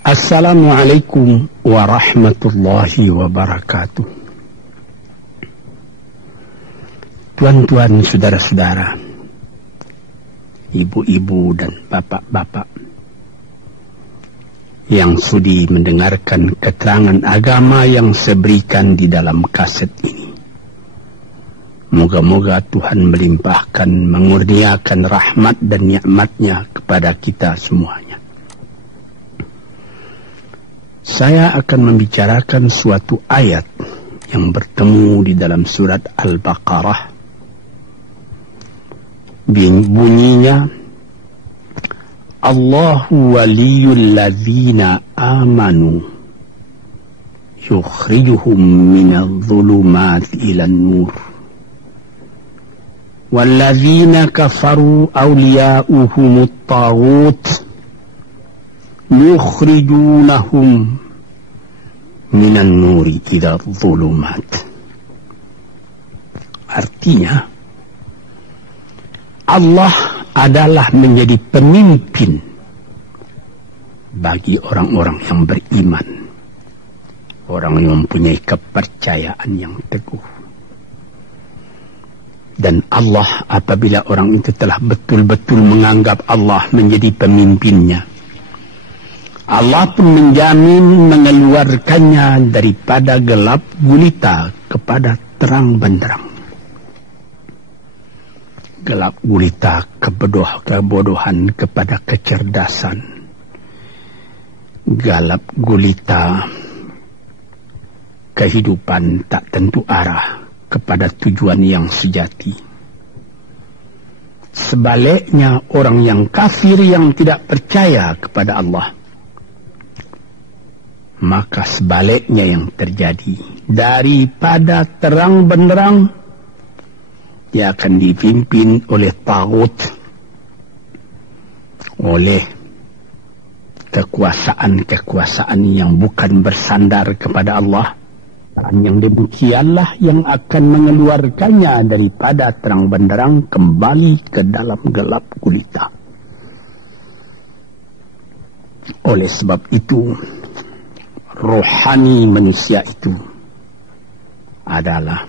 Assalamualaikum warahmatullahi wabarakatuh. Tuan-tuan, saudara-saudara, ibu-ibu dan bapak-bapak yang sudi mendengarkan keterangan agama yang saya berikan di dalam kaset ini. Moga-moga Tuhan melimpahkan, mengurniakan rahmat dan nikmat-Nya kepada kita semuanya. Saya akan membicarakan suatu ayat yang bertemu di dalam surat Al-Baqarah. Bunyinya, Allahu waliyul ladzina amanu yukhrijuhum minadh dhulumati ilan nur. Walladzina kafaru awliya'uhumut taghut yukhrijunahum minan nuri ila dhulumat. Artinya, Allah adalah menjadi pemimpin bagi orang-orang yang beriman, orang yang mempunyai kepercayaan yang teguh. Dan Allah, apabila orang itu telah betul-betul menganggap Allah menjadi pemimpinnya, Allah pun menjamin mengeluarkannya daripada gelap gulita kepada terang benderang. Gelap gulita kebodohan kepada kecerdasan. Gelap gulita kehidupan tak tentu arah kepada tujuan yang sejati. Sebaliknya, orang yang kafir yang tidak percaya kepada Allah, maka sebaliknya yang terjadi, daripada terang benderang, dia akan dipimpin oleh taghut, oleh kekuasaan yang bukan bersandar kepada Allah. Yang demikianlah yang akan mengeluarkannya daripada terang benderang kembali ke dalam gelap gulita. Oleh sebab itu, rohani manusia itu adalah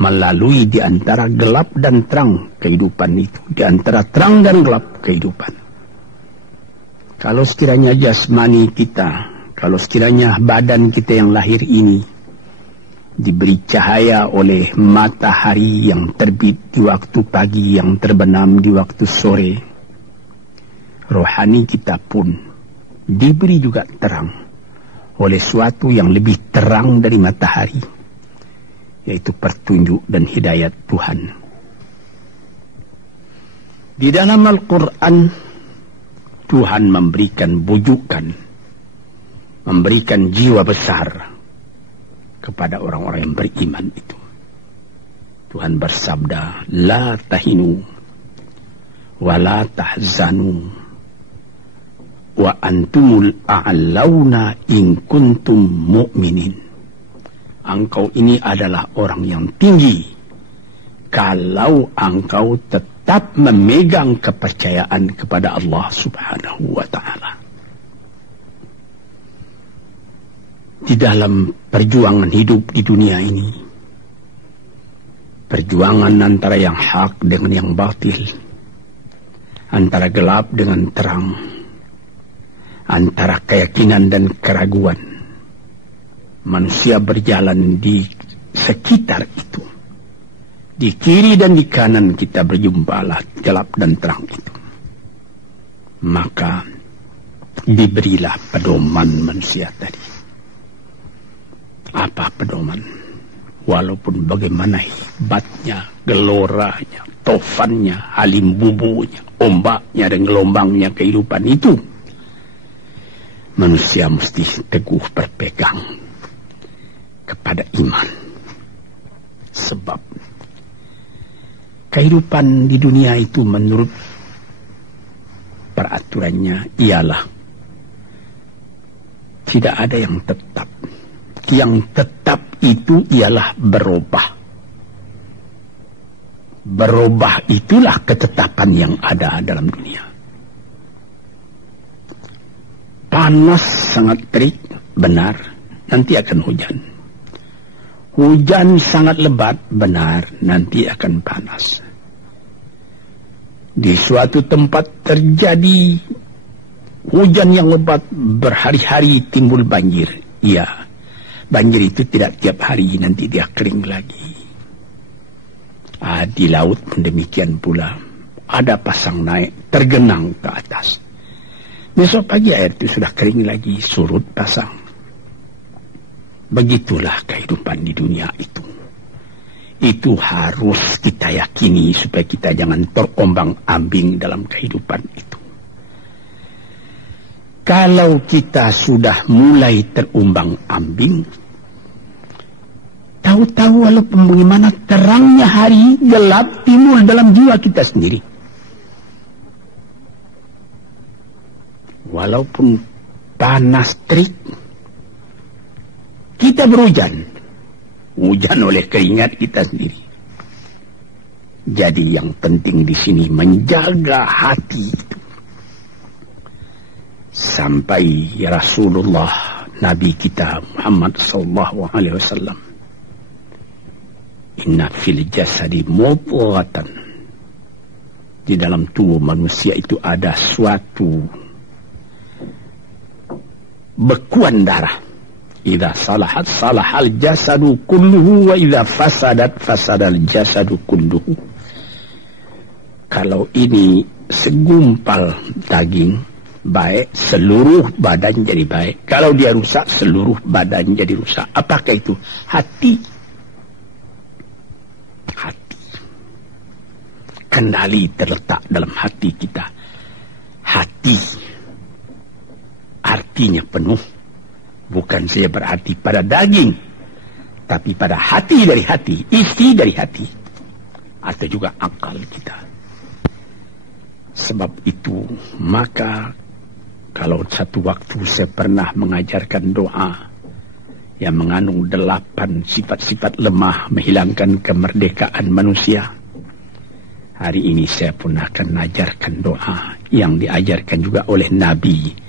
melalui di antara gelap dan terang kehidupan itu, di antara terang dan gelap kehidupan. Kalau sekiranya jasmani kita, kalau sekiranya badan kita yang lahir ini diberi cahaya oleh matahari yang terbit di waktu pagi, yang terbenam di waktu sore, rohani kita pun diberi juga terang oleh suatu yang lebih terang dari matahari, yaitu petunjuk dan hidayat Tuhan. Di dalam Al-Quran, Tuhan memberikan bujukan, memberikan jiwa besar kepada orang-orang yang beriman itu. Tuhan bersabda, La tahinu wa la tahzanu wa antumul a'launa in kuntum mu'minin. Engkau ini adalah orang yang tinggi kalau engkau tetap memegang kepercayaan kepada Allah Subhanahu wa ta'ala. Di dalam perjuangan hidup di dunia ini, perjuangan antara yang hak dengan yang batil, antara gelap dengan terang, antara keyakinan dan keraguan, manusia berjalan di sekitar itu. Di kiri dan di kanan kita berjumpalah gelap dan terang itu. Maka diberilah pedoman manusia tadi. Apa pedoman? Walaupun bagaimana hebatnya, geloranya, tofannya, halim bubunya, ombaknya dan gelombangnya kehidupan itu, manusia mesti teguh berpegang kepada iman. Sebab kehidupan di dunia itu menurut peraturannya ialah tidak ada yang tetap. Yang tetap itu ialah berubah. Berubah itulah ketetapan yang ada dalam dunia. panas sangat terik, benar, nanti akan hujan. Hujan sangat lebat, benar, nanti akan panas. Di suatu tempat terjadi hujan yang lebat berhari-hari timbul banjir. Iya, banjir itu tidak tiap hari, nanti dia kering lagi. Di laut pun demikian pula. Ada pasang naik, tergenang ke atas. Besok pagi air itu sudah kering lagi, surut pasang. Begitulah kehidupan di dunia itu. Itu harus kita yakini supaya kita jangan terombang-ambing dalam kehidupan itu. Kalau kita sudah mulai terombang-ambing, tahu-tahu walaupun bagaimana terangnya hari, gelap timbul dalam jiwa kita sendiri. Walaupun panas terik, kita berhujan. Hujan oleh keringat kita sendiri. Jadi yang penting di sini menjaga hati itu. Sampai Rasulullah Nabi kita Muhammad sallallahu alaihi wasallam, inna fil jasadi mudghatan, di dalam tubuh manusia itu ada suatu bekuan darah. Idza salahat salahal jasadu kulluhu wa idza fasadat fasadal jasadu kulluhu. Kalau ini segumpal daging baik, seluruh badan jadi baik. Kalau dia rusak, seluruh badan jadi rusak. Apakah itu? Hati. Hati. Kendali terletak dalam hati kita. Hati artinya penuh. Bukan saja berarti pada daging, tapi pada hati dari hati, isi dari hati, atau juga akal kita. Sebab itu, maka kalau satu waktu saya pernah mengajarkan doa yang mengandung 8 sifat-sifat lemah menghilangkan kemerdekaan manusia. Hari ini saya pun akan mengajarkan doa yang diajarkan juga oleh Nabi.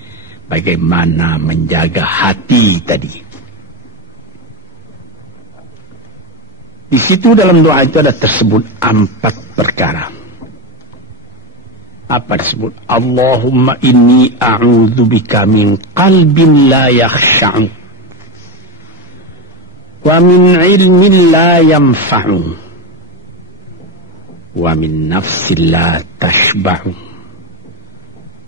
Bagaimana menjaga hati tadi. Di situ dalam doa itu ada tersebut 4 perkara. Apa disebut? Allahumma inni a'udzubika min qalbin la yakhsha'u wa min ilmin la yanfa'u wa min nafsin la tashba'u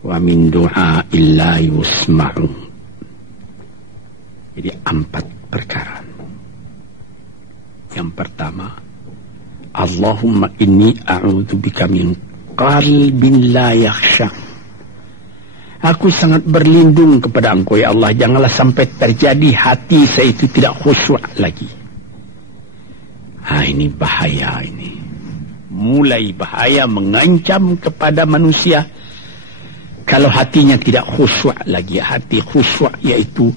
wa min du'a illa yusma'u. Jadi 4 perkara. Yang pertama, Allahumma inni a'udzubika min qalbin la yakhsha. Aku sangat berlindung kepada Engkau ya Allah, janganlah sampai terjadi hati saya itu tidak khusyuk lagi. Ini bahaya ini. Mulai bahaya, mengancam kepada manusia. Kalau hatinya tidak khusyuk lagi. Hati khusyuk yaitu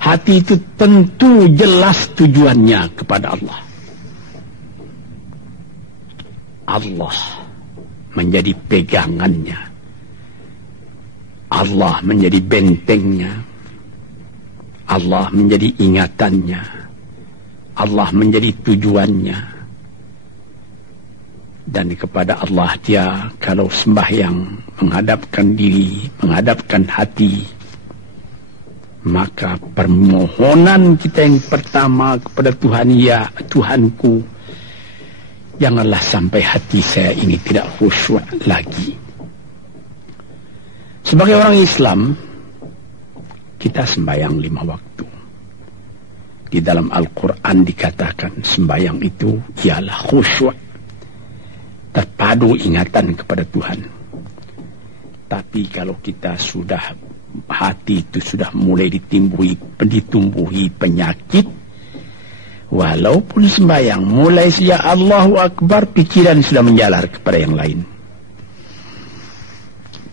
hati itu tentu jelas tujuannya kepada Allah. Allah menjadi pegangannya. Allah menjadi bentengnya. Allah menjadi ingatannya. Allah menjadi tujuannya. Dan kepada Allah dia kalau sembahyang menghadapkan diri, menghadapkan hati, maka permohonan kita yang pertama kepada Tuhan, ya Tuhanku, janganlah sampai hati saya ini tidak khusyuk lagi. Sebagai orang Islam, kita sembahyang 5 waktu. Di dalam Al-Quran dikatakan sembahyang itu ialah khusyuk, terpadu ingatan kepada Tuhan. Tapi kalau kita sudah, hati itu sudah mulai ditumbuhi penyakit, walaupun sembahyang, mulai sejak Allahu Akbar, pikiran sudah menjalar kepada yang lain.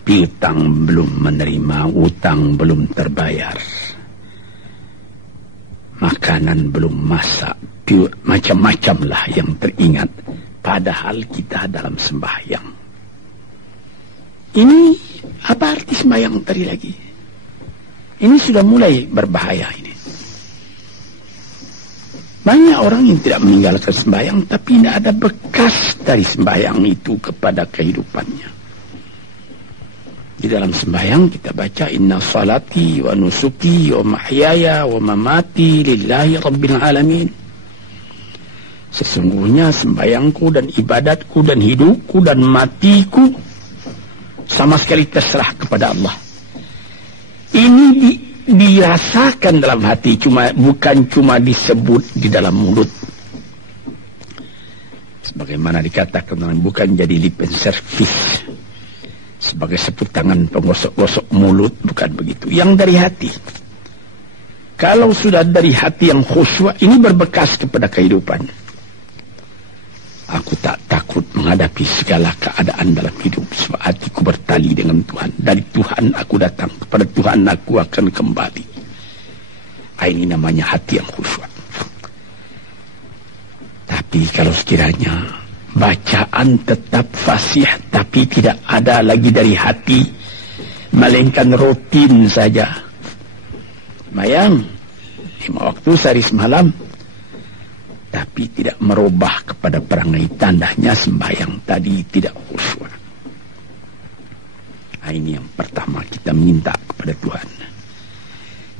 Piutang belum menerima, utang belum terbayar, makanan belum masak, macam-macam lah yang teringat. Padahal kita dalam sembahyang. Ini apa arti sembahyang tadi lagi? Ini sudah mulai berbahaya ini. Banyak orang yang tidak meninggalkan sembahyang, tapi tidak ada bekas dari sembahyang itu kepada kehidupannya. Di dalam sembahyang kita baca, inna salati wa nusuki wa mahyaya wa mamati lillahi rabbil alamin. Sesungguhnya sembahyangku dan ibadatku dan hidupku dan matiku sama sekali terserah kepada Allah. Ini dirasakan dalam hati, bukan cuma disebut di dalam mulut. Sebagaimana dikatakan, bukan jadi lip and service sebagai seput tangan penggosok-gosok mulut, bukan begitu. Yang dari hati. Kalau sudah dari hati yang khusyuk, ini berbekas kepada kehidupan. Aku tak takut menghadapi segala keadaan dalam hidup, sebab hatiku bertali dengan Tuhan. Dari Tuhan aku datang, kepada Tuhan aku akan kembali. Ini namanya hati yang khusyuk. Tapi kalau sekiranya bacaan tetap fasih, tapi tidak ada lagi dari hati, melainkan rutin saja. Bayang 5 waktu sehari semalam, tapi tidak merubah kepada perangai, tandanya sembahyang tadi tidak khusyuk. Ini yang pertama kita minta kepada Tuhan.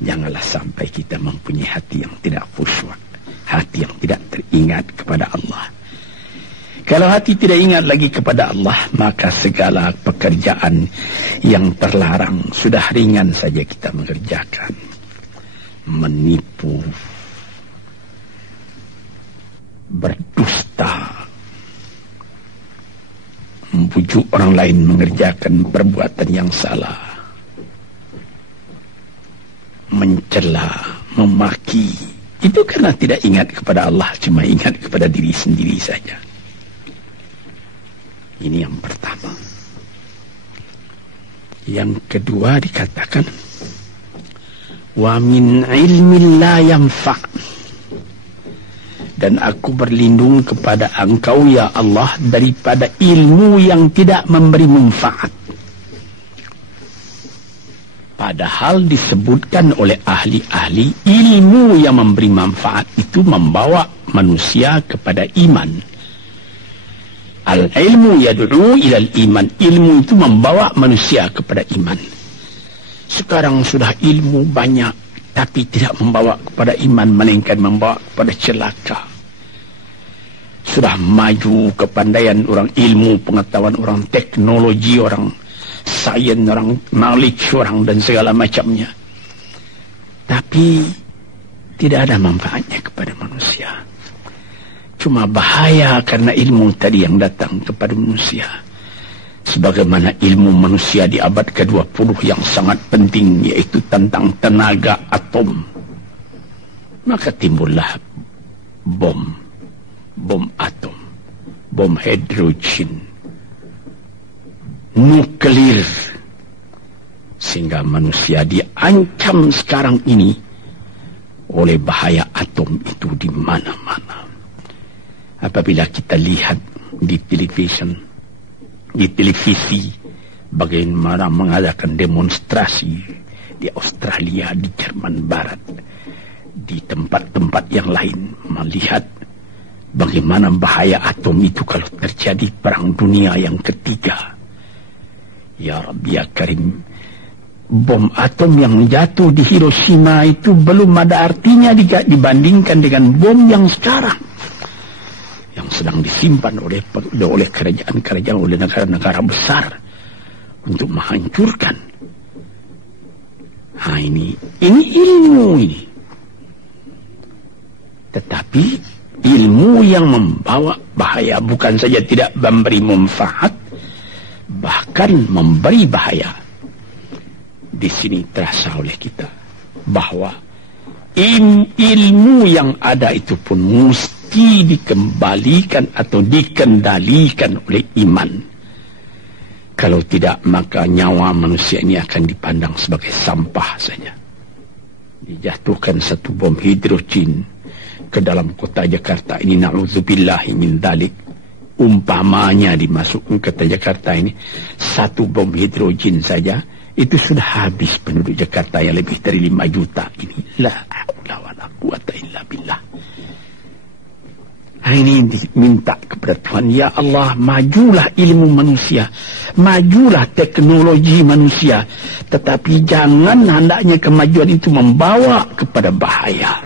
Janganlah sampai kita mempunyai hati yang tidak khusyuk, hati yang tidak teringat kepada Allah. Kalau hati tidak ingat lagi kepada Allah, maka segala pekerjaan yang terlarang sudah ringan saja kita mengerjakan. Menipu, berdusta, membujuk orang lain mengerjakan perbuatan yang salah, mencela, memaki. Itu karena tidak ingat kepada Allah, cuma ingat kepada diri sendiri saja. Ini yang pertama. Yang kedua dikatakan, wa min ilmin la yanfa'. Dan aku berlindung kepada Engkau ya Allah daripada ilmu yang tidak memberi manfaat. Padahal disebutkan oleh ahli-ahli, ilmu yang memberi manfaat itu membawa manusia kepada iman. Al-ilmu yad'u ilal iman. Ilmu itu membawa manusia kepada iman. Sekarang sudah ilmu banyak, tapi tidak membawa kepada iman, melainkan membawa kepada celaka. Sudah maju kepandaian orang, ilmu pengetahuan orang, teknologi orang, sains orang, knowledge orang, dan segala macamnya. Tapi tidak ada manfaatnya kepada manusia. Cuma bahaya karena ilmu tadi yang datang kepada manusia. Sebagaimana ilmu manusia di abad ke-20 yang sangat penting, yaitu tentang tenaga atom. Maka timbullah bom atom, bom hidrogen, nuklir. Sehingga manusia diancam sekarang ini oleh bahaya atom itu di mana-mana. Apabila kita lihat di televisi bagaimana mengadakan demonstrasi di Australia, di Jerman Barat, di tempat-tempat yang lain, melihat bagaimana bahaya atom itu kalau terjadi perang dunia yang ketiga. Ya Rabbi ya Karim, bom atom yang jatuh di Hiroshima itu belum ada artinya dibandingkan dengan bom yang sekarang, yang sedang disimpan oleh kerajaan-kerajaan, oleh negara-negara besar untuk menghancurkan. Ini ilmu ini. Tetapi ilmu yang membawa bahaya, bukan saja tidak memberi manfaat, bahkan memberi bahaya. Di sini terasa oleh kita bahwa ilmu yang ada itu pun mesti dikembalikan atau dikendalikan oleh iman. Kalau tidak, maka nyawa manusia ini akan dipandang sebagai sampah saja. Dijatuhkan satu bom hidrogen ke dalam kota Jakarta ini, na'udzubillahi min dzalik. Umpamanya dimasukkan ke kota Jakarta ini, satu bom hidrogen saja itu sudah habis penduduk Jakarta yang lebih dari 5 juta ini. La haula wala quwata illa billah. Ini minta kepada Tuhan, ya Allah, majulah ilmu manusia, majulah teknologi manusia, tetapi jangan hendaknya kemajuan itu membawa kepada bahaya.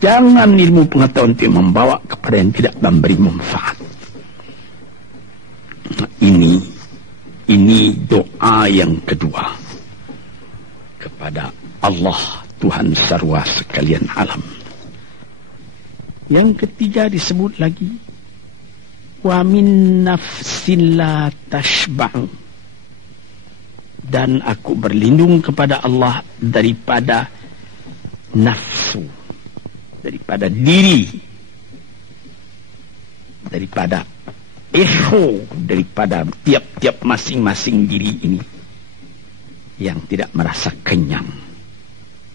Jangan ilmu pengetahuan itu membawa kepada yang tidak memberi manfaat. Ini doa yang kedua kepada Allah Tuhan sarwa sekalian alam. Yang ketiga disebut lagi, wa min nafsin la tashba'u, dan aku berlindung kepada Allah daripada nafsu, daripada diri, daripada ego, daripada tiap-tiap masing-masing diri ini yang tidak merasa kenyang.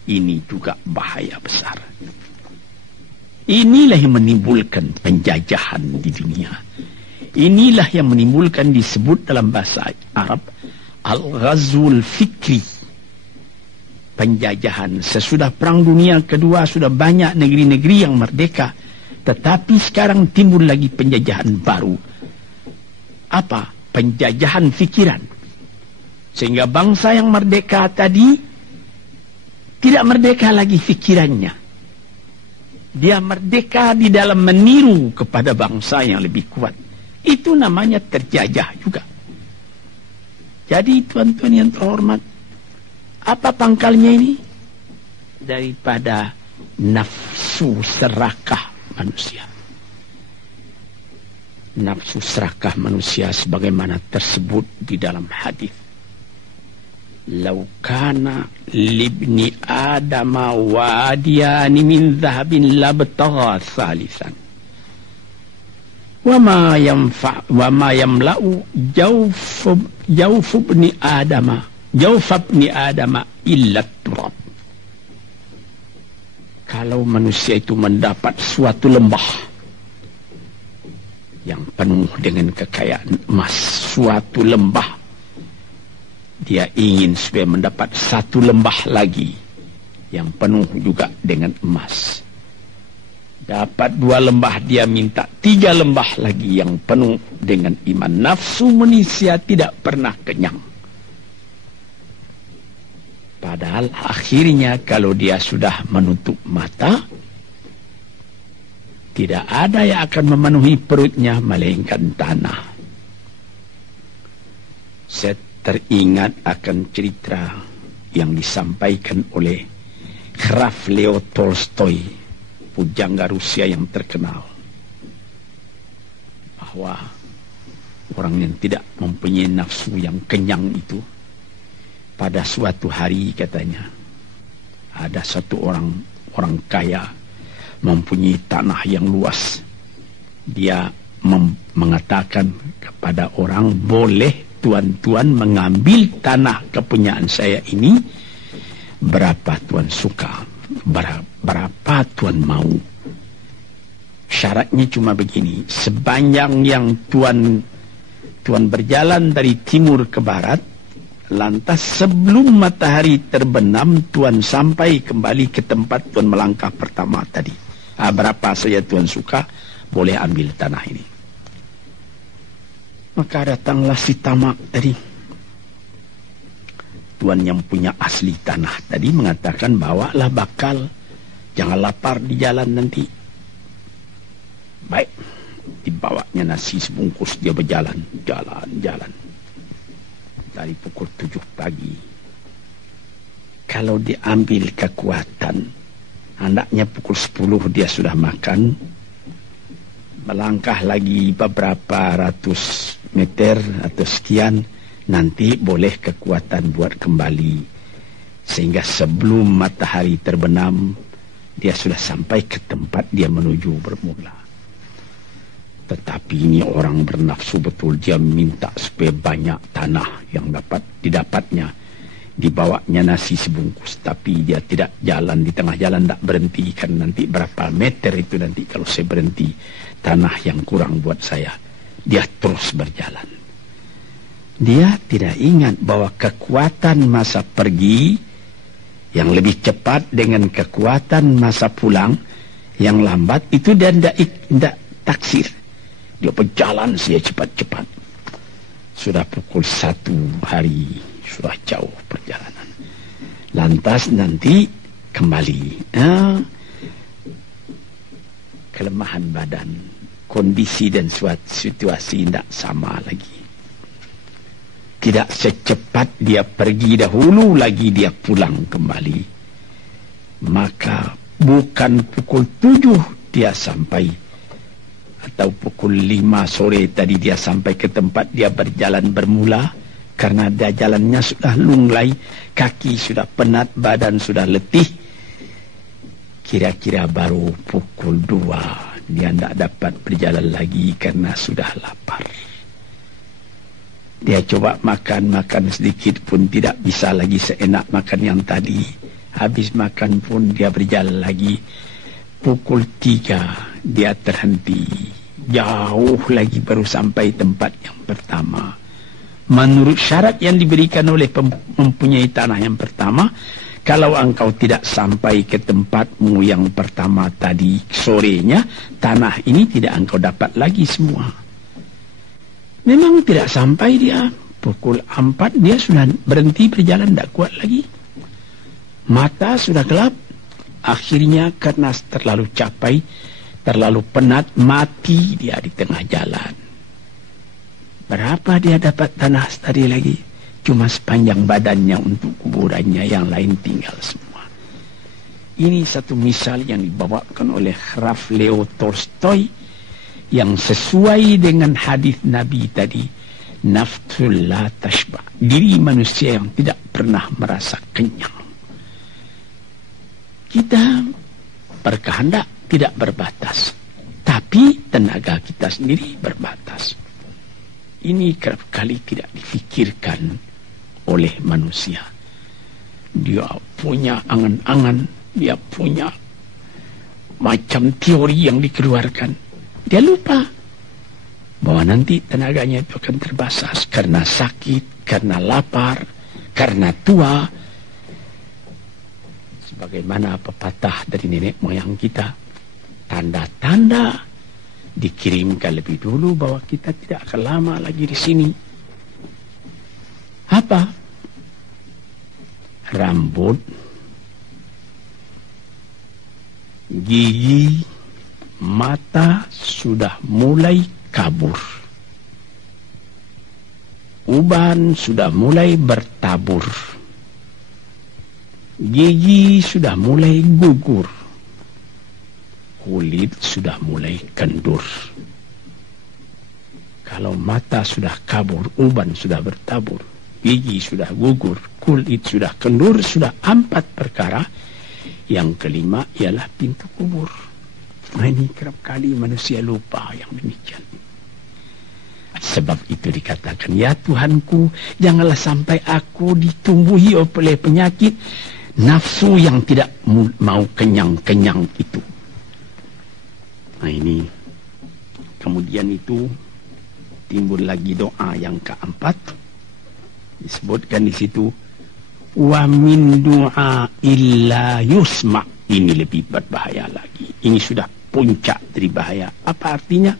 Ini juga bahaya besar. Inilah yang menimbulkan penjajahan di dunia. Inilah yang menimbulkan, disebut dalam bahasa Arab, al-ghazwul fikri, penjajahan. Sesudah Perang Dunia Kedua sudah banyak negeri-negeri yang merdeka, tetapi sekarang timbul lagi penjajahan baru. Apa? Penjajahan fikiran. Sehingga bangsa yang merdeka tadi tidak merdeka lagi fikirannya. Dia merdeka di dalam meniru kepada bangsa yang lebih kuat. Itu namanya terjajah juga. Jadi tuan-tuan yang terhormat, apa pangkalnya ini? Daripada nafsu serakah manusia. Nafsu serakah manusia sebagaimana tersebut di dalam hadis. Lau kana libni adama wadiyani min dhahabin labtagha thalithan wa ma yamla'u jawf ibni adama illa turab. Kalau manusia itu mendapat suatu lembah yang penuh dengan kekayaan emas, suatu lembah, dia ingin supaya mendapat satu lembah lagi yang penuh juga dengan emas. Dapat 2 lembah, dia minta 3 lembah lagi yang penuh dengan iman. Nafsu manusia tidak pernah kenyang. Padahal akhirnya kalau dia sudah menutup mata, tidak ada yang akan memenuhi perutnya melainkan tanah. Teringat akan cerita yang disampaikan oleh Graf Leo Tolstoy, pujangga Rusia yang terkenal, bahwa orang yang tidak mempunyai nafsu yang kenyang itu, pada suatu hari katanya, ada satu orang kaya mempunyai tanah yang luas. Dia mengatakan kepada orang, boleh tuan-tuan mengambil tanah kepunyaan saya ini, berapa tuan suka, berapa tuan mau. Syaratnya cuma begini, sepanjang yang tuan berjalan dari timur ke barat, lantas sebelum matahari terbenam tuan sampai kembali ke tempat tuan melangkah pertama tadi. Berapa saja tuan suka, boleh ambil tanah ini. Maka datanglah si tamak tadi. Tuan yang punya asli tanah tadi mengatakan, bawalah bakal, jangan lapar di jalan nanti. Baik, dibawanya nasi sebungkus, dia berjalan, jalan. Dari pukul 7 pagi. Kalau diambil kekuatan, hendaknya pukul 10 dia sudah makan. Melangkah lagi beberapa ratus meter atau sekian, nanti boleh kekuatan buat kembali. Sehingga sebelum matahari terbenam, dia sudah sampai ke tempat dia menuju bermula. Tetapi ini orang bernafsu betul, dia minta supaya banyak tanah yang dapat didapatnya. Dibawanya nasi sebungkus, tapi dia tidak jalan di tengah jalan, tidak berhenti, karena nanti berapa meter itu nanti kalau saya berhenti, tanah yang kurang buat saya. Dia terus berjalan. Dia tidak ingat bahwa kekuatan masa pergi yang lebih cepat dengan kekuatan masa pulang yang lambat itu dia tidak taksir. Dia berjalan saja cepat-cepat. Sudah pukul 1 hari, sudah jauh perjalanan. Lantas nanti kembali. Kelemahan badan, kondisi dan situasi tidak sama lagi. Tidak secepat dia pergi dahulu lagi dia pulang kembali. Maka bukan pukul 7 dia sampai, atau pukul 5 sore tadi dia sampai ke tempat dia berjalan bermula, karena dia jalannya sudah lunglai, kaki sudah penat, badan sudah letih. Kira-kira baru pukul 2 dia tidak dapat berjalan lagi karena sudah lapar. Dia coba makan sedikit pun tidak bisa lagi seenak makan yang tadi. Habis makan pun dia berjalan lagi. Pukul 3 dia terhenti. Jauh lagi baru sampai tempat yang pertama. Menurut syarat yang diberikan oleh mempunyai tanah yang pertama, kalau engkau tidak sampai ke tempatmu yang pertama tadi sorenya, tanah ini tidak engkau dapat lagi semua. Memang tidak sampai dia. Pukul 4 dia sudah berhenti berjalan, tidak kuat lagi. Mata sudah gelap. Akhirnya karena terlalu capek, terlalu penat, mati dia di tengah jalan. Berapa dia dapat tanah tadi lagi? Cuma sepanjang badannya untuk kuburannya, yang lain tinggal semua. Ini satu misal yang dibawakan oleh Graf Leo Tolstoy yang sesuai dengan hadis Nabi tadi, nafsul la tashba, diri manusia yang tidak pernah merasa kenyang. Kita berkehendak tidak berbatas, tapi tenaga kita sendiri berbatas. Ini kerap kali tidak difikirkan oleh manusia. Dia punya angan-angan, dia punya macam teori yang dikeluarkan. Dia lupa bahwa nanti tenaganya itu akan terbatas karena sakit, karena lapar, karena tua. Sebagaimana pepatah dari nenek moyang kita, tanda-tanda dikirimkan lebih dulu bahwa kita tidak akan lama lagi di sini. Apa? Rambut, gigi, mata sudah mulai kabur. Uban sudah mulai bertabur. Gigi sudah mulai gugur. Kulit sudah mulai kendur. Kalau mata sudah kabur, uban sudah bertabur, gigi sudah gugur, kulit sudah kendur, sudah 4 perkara. Yang kelima ialah pintu kubur. Nah, ini kerap kali manusia lupa yang demikian. Sebab itu dikatakan, ya Tuhanku, janganlah sampai aku ditumbuhi oleh penyakit nafsu yang tidak mau kenyang-kenyang itu. Nah ini, kemudian itu timbul lagi doa yang keempat. Disebutkan di situ, wa min du'a illa yusma. Ini lebih berbahaya lagi. Ini sudah puncak dari bahaya. Apa artinya?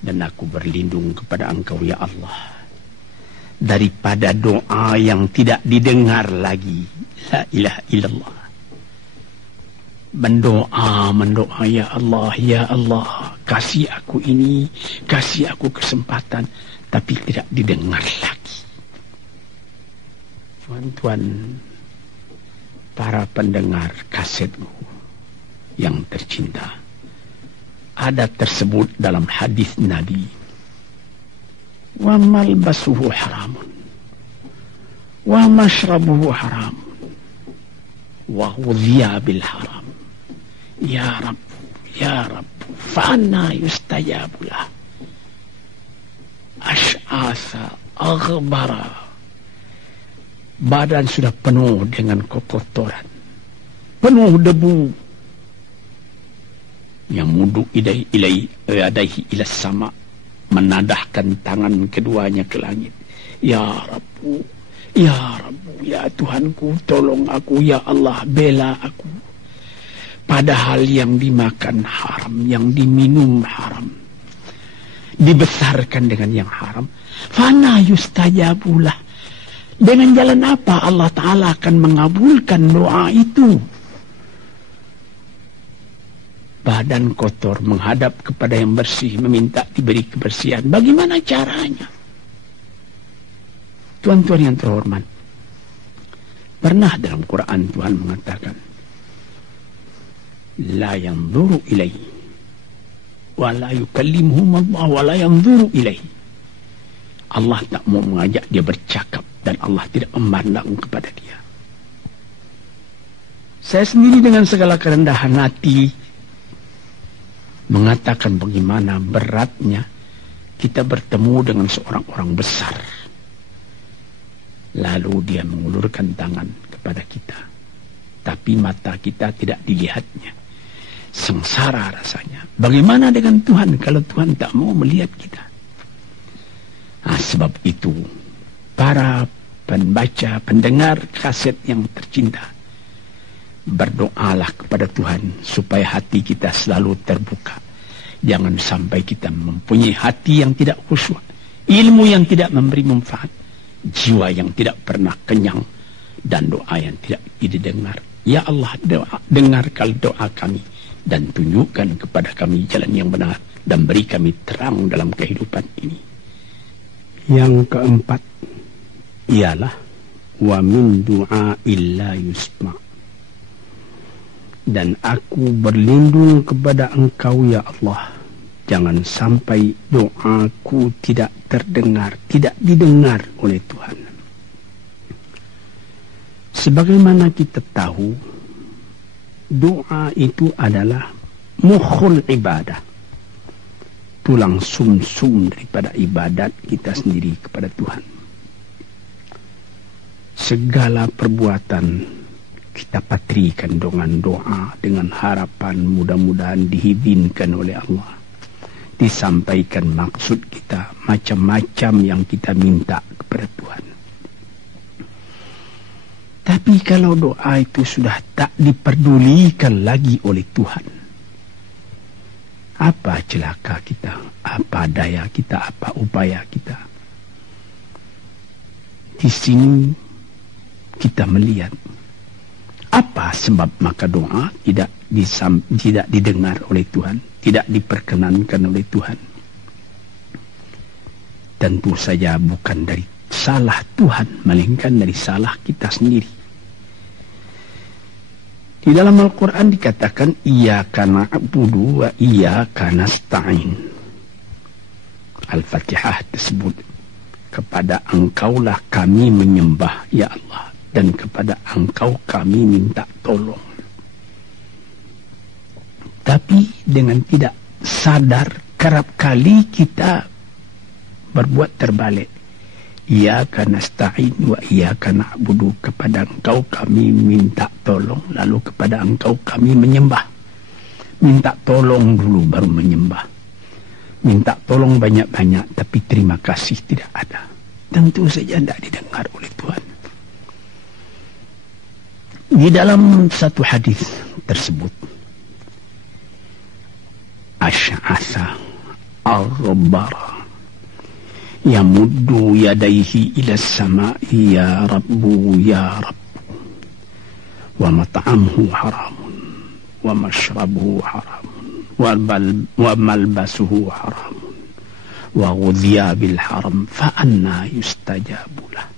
Dan aku berlindung kepada Engkau ya Allah daripada doa yang tidak didengar lagi. La ilaha illallah. Mendoa, ya Allah, kasih aku ini, kasih aku kesempatan, tapi tidak didengar lagi. Tuan-tuan, para pendengar kasetku yang tercinta, ada tersebut dalam hadis Nabi, wa malbasuhu haramun, wa mashrabuhu haramun, wa hudhiya bil haram. Ya Rabb, ya Rabb, fa'anna yustajabulah. Ash'asa aghbara. Badan sudah penuh dengan kotoran, penuh debu. Yang mudu ilaihi ila sama, menadahkan tangan keduanya ke langit. Ya Rabbu, ya Rabbu, ya Tuhanku, tolong aku, ya Allah, bela aku. Padahal yang dimakan haram, yang diminum haram, dibesarkan dengan yang haram. Fana yustajabulah. Dengan jalan apa Allah Ta'ala akan mengabulkan doa itu? Badan kotor menghadap kepada yang bersih, meminta diberi kebersihan. Bagaimana caranya? Tuan-tuan yang terhormat, pernah dalam Quran Tuhan mengatakan, la yanzuru ilaihi wa la yukallimuhum Allah wa la yanzuru ilaihi. Allah tak mau mengajak dia bercakap dan Allah tidak memandang kepada dia. Saya sendiri dengan segala kerendahan hati mengatakan bagaimana beratnya kita bertemu dengan seorang orang besar, lalu dia mengulurkan tangan kepada kita, tapi mata kita tidak dilihatnya. Sengsara rasanya. Bagaimana dengan Tuhan kalau Tuhan tak mau melihat kita? Nah, sebab itu para pembaca, pendengar kaset yang tercinta, berdoalah kepada Tuhan supaya hati kita selalu terbuka. Jangan sampai kita mempunyai hati yang tidak khusyuk, ilmu yang tidak memberi manfaat, jiwa yang tidak pernah kenyang, dan doa yang tidak didengar. Ya Allah, dengarkan doa kami dan tunjukkan kepada kami jalan yang benar dan beri kami terang dalam kehidupan ini. Yang keempat ialah wa min du'a illa yusma. Dan aku berlindung kepada Engkau ya Allah, jangan sampai doaku tidak terdengar, tidak didengar oleh Tuhan. Sebagaimana kita tahu, doa itu adalah mukhul ibadah, tulang sumsum daripada ibadat kita sendiri kepada Tuhan. Segala perbuatan kita patrikan dengan doa, dengan harapan mudah-mudahan diizinkan oleh Allah, disampaikan maksud kita, macam-macam yang kita minta kepada Tuhan. Tapi kalau doa itu sudah tak diperdulikan lagi oleh Tuhan, apa celaka kita, apa daya kita, apa upaya kita? Di sini kita melihat apa sebab maka doa tidak didengar oleh Tuhan, tidak diperkenankan oleh Tuhan. Tentu saja bukan dari salah Tuhan, melainkan dari salah kita sendiri. Di dalam Al-Quran dikatakan, Iyyaka na'budu wa iyyaka nasta'in. Al-Fatihah tersebut, kepada Engkaulah kami menyembah, ya Allah, dan kepada Engkau kami minta tolong. Tapi dengan tidak sadar, kerap kali kita berbuat terbalik. Iyyaka nasta'in wa iyyaka na'budu, kepada Engkau kami minta tolong, lalu kepada Engkau kami menyembah. Minta tolong dulu baru menyembah. Minta tolong banyak-banyak tapi terima kasih tidak ada. Tentu saja tidak didengar oleh Tuhan. Di dalam satu hadis tersebut, Asy'atha ar-rabbara yamuddu yadaihi ila samai ya Rabbu ya Rabbu, wa mat'amuhu haramun wa mashrabuhu haramun wa malbasuhu haramun wa ghudhiya bil haram fa anna yustajabulah.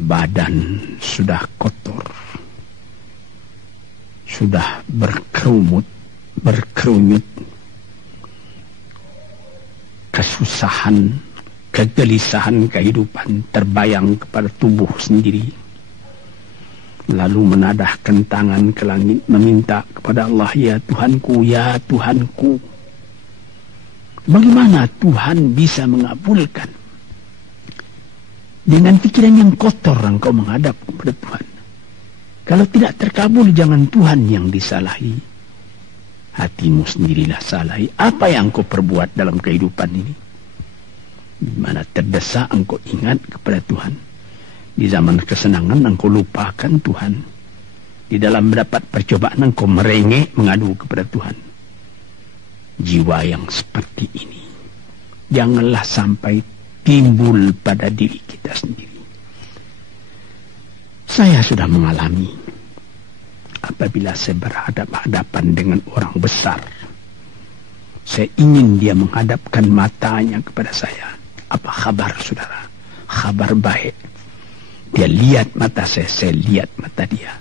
Badan sudah kotor, sudah berkerunyut, kesusahan, kegelisahan kehidupan terbayang kepada tubuh sendiri, lalu menadahkan tangan ke langit meminta kepada Allah, ya Tuhanku, ya Tuhanku. Bagaimana Tuhan bisa mengabulkan? Dengan pikiran yang kotor engkau menghadap kepada Tuhan. Kalau tidak terkabul, jangan Tuhan yang disalahi, Hatimu sendirilah salah. Apa yang kau perbuat dalam kehidupan ini? Di mana terdesak engkau ingat kepada Tuhan. Di zaman kesenangan engkau lupakan Tuhan. Di dalam mendapat percobaan engkau merengek mengadu kepada Tuhan. Jiwa yang seperti ini janganlah sampai timbul pada diri kita sendiri. Saya sudah mengalami apabila saya berhadapan-hadapan dengan orang besar. Saya ingin dia menghadapkan matanya kepada saya. Apa kabar saudara? Kabar baik. Dia lihat mata saya lihat mata dia.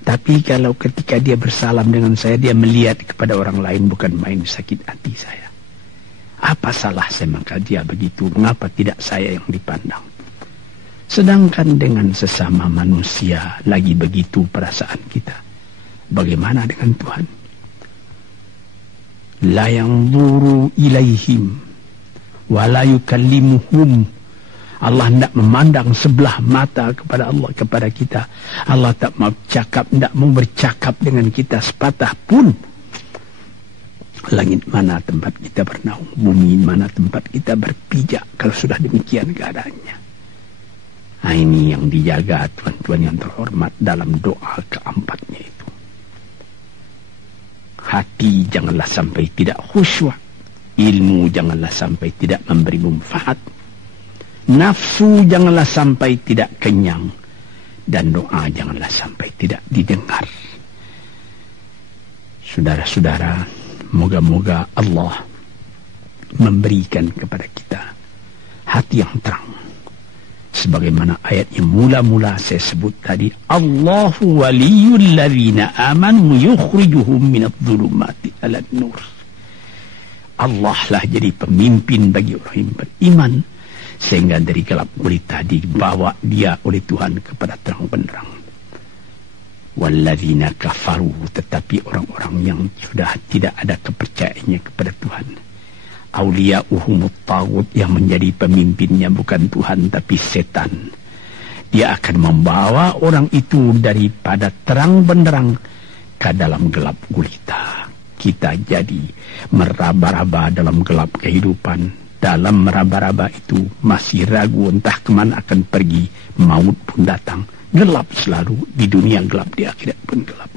Tapi kalau ketika dia bersalam dengan saya, dia melihat kepada orang lain, bukan main sakit hati saya. Apa salah saya maka dia begitu? Mengapa tidak saya yang dipandang? Sedangkan dengan sesama manusia lagi begitu perasaan kita. Bagaimana dengan Tuhan? La yanzuru ilaihim wa la yukallimuhum. Allah tidak memandang sebelah mata kepada Allah, kepada kita. Allah tak mau cakap, tidak mau bercakap dengan kita sepatah pun. Langit mana tempat kita bernaung, bumi mana tempat kita berpijak, kalau sudah demikian keadaannya. Nah, ini yang dijaga tuan-tuan yang terhormat dalam doa keempatnya itu. Hati janganlah sampai tidak khusyuk. Ilmu janganlah sampai tidak memberi manfaat. Nafsu janganlah sampai tidak kenyang. Dan doa janganlah sampai tidak didengar. Saudara-saudara, moga-moga Allah memberikan kepada kita hati yang terang. Sebagaimana ayat yang mula-mula saya sebut tadi. Allahu waliyul ladzina amanu yukhrijuhum minadh-dhulumati ilan nur. Allah lah jadi pemimpin bagi orang yang beriman. Sehingga dari gelap gulita dibawa dia oleh Tuhan kepada terang benderang. Walladzina kafaru, tetapi orang-orang yang sudah tidak ada kepercayaannya kepada Tuhan. Auliya'uhumut taghut, yang menjadi pemimpinnya bukan Tuhan tapi setan. Dia akan membawa orang itu daripada terang benderang ke dalam gelap gulita. Kita jadi meraba-raba dalam gelap kehidupan. Dalam meraba-raba itu masih ragu entah kemana akan pergi. Maut pun datang. Gelap selalu. Di dunia gelap, di akhirat pun gelap.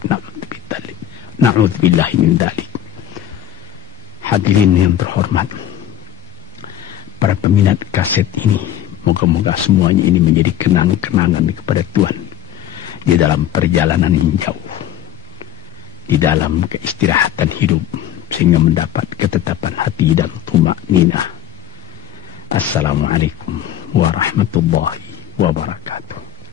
Na'udzubillahi min dzalik. Hadirin yang terhormat, para peminat kaset ini, moga-moga semuanya ini menjadi kenang-kenangan kepada Tuhan di dalam perjalanan yang jauh, di dalam keistirahatan hidup, sehingga mendapat ketetapan hati dan tumakninah. Assalamualaikum warahmatullahi wabarakatuh.